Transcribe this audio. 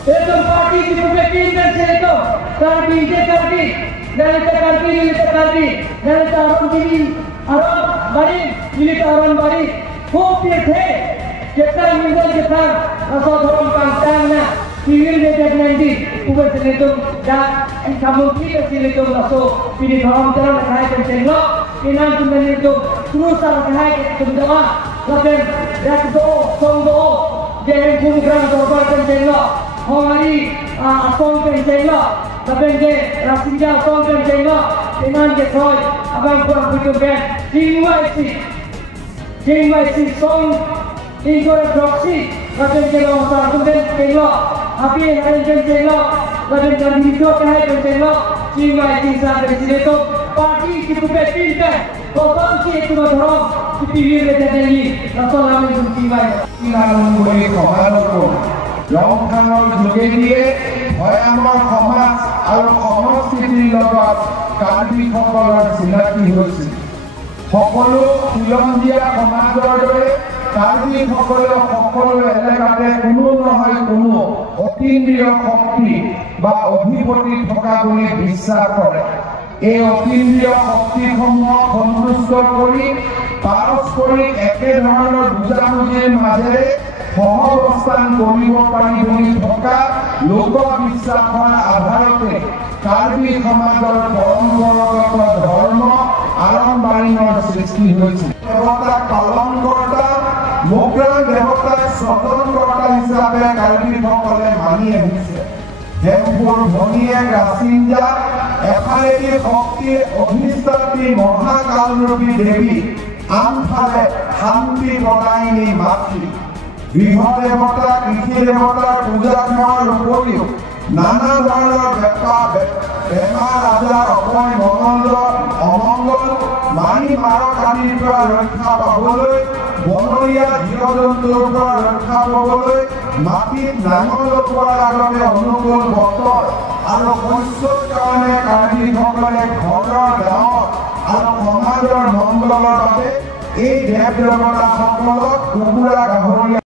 Itu parti dipublikin dan itu parti dan itu parti dan itu orang bari hope थे kita minta kita asal orang kampungnya pilih nanti bukan itu dan kamu kita itu asal pilih orang terang kaya pencenglo inam tuh itu terus kaya kemudian lalu dak do song do jangan kurang dorong pencenglo हमारी असों के चेंगा तबेंगे रासिंजा असों के चेंगा इनाम के थोय अब हम को बिटो ban जीवाईसी song इनको proxy तबेंगे लोग साकुंडे चेंगा अभी हमारे चेंगा तबेंगे बिटो कहे चेंगा जीवाईसी सारे जिले तो पार्टी की पुपे तीन पे कौन सी एक मधुर टीवी में देंगी रसों हमें सुनती है इनाम कोई कमाल को ৰংখানৰ যোগেদিয়ে ভয়ামৰ সমাজ আৰু সংস্কৃতিৰ লগত কাৰ্বিসকলৰ চিনাকি হৈছিল সকলো খিলঞ্জীয়া সমাজৰ দৰে কাৰ্বিসকলেও সকলো এলেকাতে কোনো নহয় কোনো অতীন্দ্ৰিয় শক্তি বা অধিপতি থকা বুলি বিশ্বাস কৰে এই অতীন্দ্ৰিয় শক্তিসমূহক সন্তুষ্ট কৰি পাৰস্পৰিক একেধৰণৰ বুজাবুজিৰ মাজেৰে সহৱস্থান কৰিব পাৰি বুলি থকা লোকবিশ্বাসৰ আধাৰতে কাৰ্বি সমাজৰ পৰম্পৰাগত ধৰ্ম আৰম্ভণিৰ সৃষ্টি হৈছিল দেৱতা পালনকৰ্তা মোগৰা দেৱতাক স্বতন্ত্ৰতা হিচাপে কাৰ্বিসকলে মানি আহিছে হেমপুৰ ভনীয়ে ৰাচিঞ্জা এফালেদি শক্তিৰ অধিষ্ঠাত্ৰী মহাকালৰূপী দেৱী আনফালে শান্তি বনাইনী মাতৃ গৃহ দেৱতা কৃষি দেৱতাৰ পূজাখনৰ উপৰিও নানা ধৰণৰ বেমাৰ আজাৰ অমংগল মাৰি মাৰক আদিৰ পৰা ৰক্ষা পাবলৈ বনৰীয়া জীৱ জন্তুৰ পৰা ৰক্ষা পাবলৈ মাটিত নাঙল লগোৱাৰ আগতে অনুকূল বতৰ আৰু শস্যৰ কাৰণে কাৰ্বিসকলে ঘৰৰ গাঁৱত আৰু সমাজৰ মংগলৰ বাবে এই দেৱ দেৱতাসকলক কুকুৰা গাহৰি